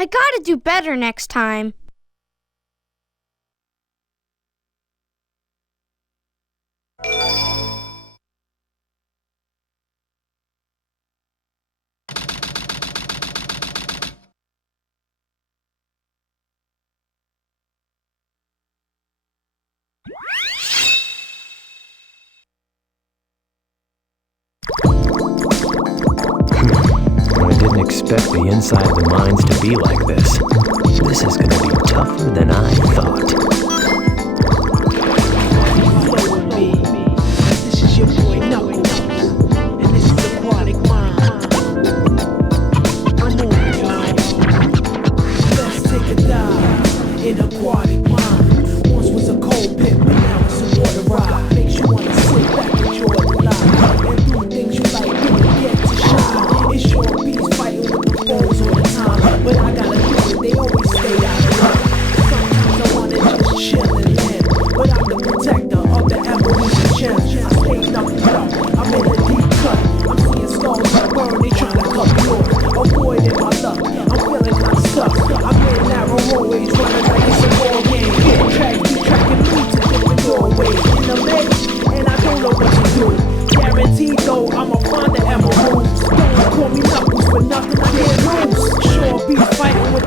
I gotta do better next time. I didn't expect the inside of the mines to be like this. This is gonna be tougher than I thought. This is your boy Knuckles, and this is Aquatic Mind. Come on, y'all. Let's take a dive in Aquatic Mind. Once was a cold pit, but now it's a water ride. Makes you wanna sit back, enjoy the life, and do things you like, you get to shine. It's your beats fighting with the foes all the time, but I gotta do it, they always stay out of line. Sometimes I wanna just chill and land, but I'm the protector of the emeralds and gems. I stay knuckled up, I'm in a deep cut. I'm seeing skulls that burn, they tryna cut me off. Avoiding my luck, I'm feeling kinda stuck. I'm in narrow hallways, running like it's a ball game. Getting tracked, keep tracking me to different doorways. In a maze, and I don't know what to do. Guaranteed though, I'ma find the emeralds. Don't call me Knuckles for nothing, I can't lose. Sure be fighting with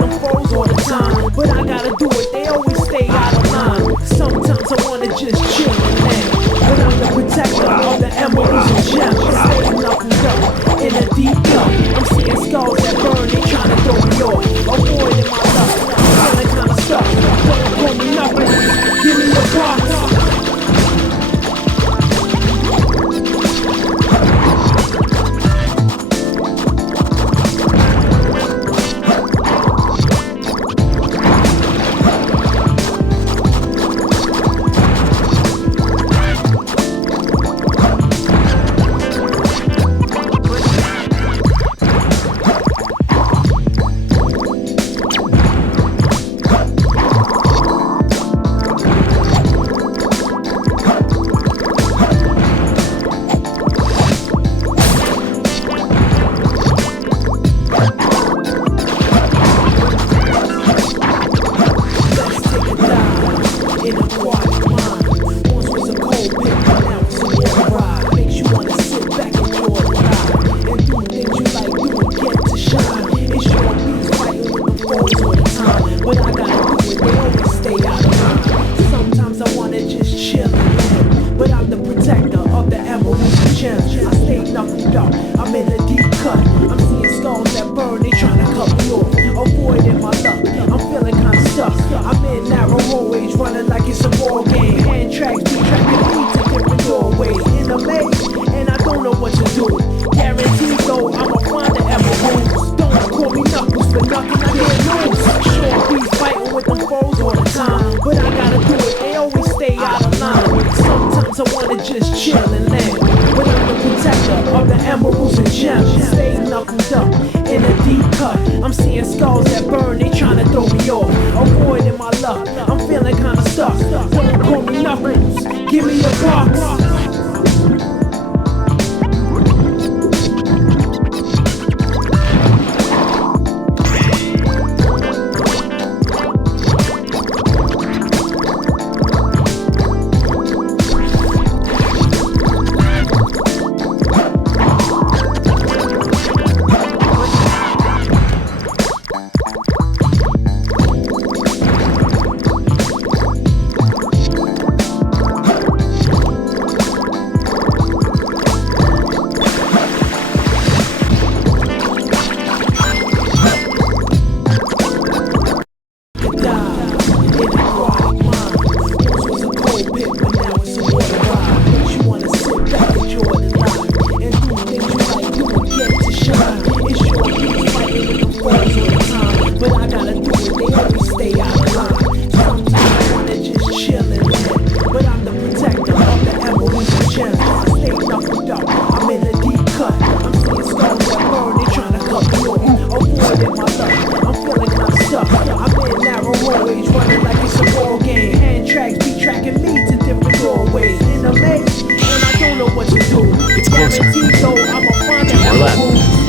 them foes all the time, but I gotta do it, they always stay out of line. Sometimes I wanna just chill and land, but I'm the protector of the emeralds and gems. Stay knuckled up in a deep cut. I'm seeing skulls that burn, they tryna throw me off. Avoiding my luck, I'm feeling kinda stuck. Don't call me Knuckles, give me your box. Give me your box.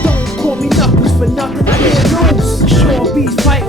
Don't call me Knuckles for nothing, I can't lose. Sure beats fight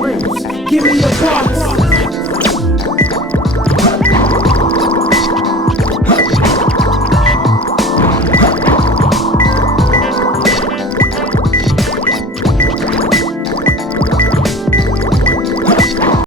Give me your parts.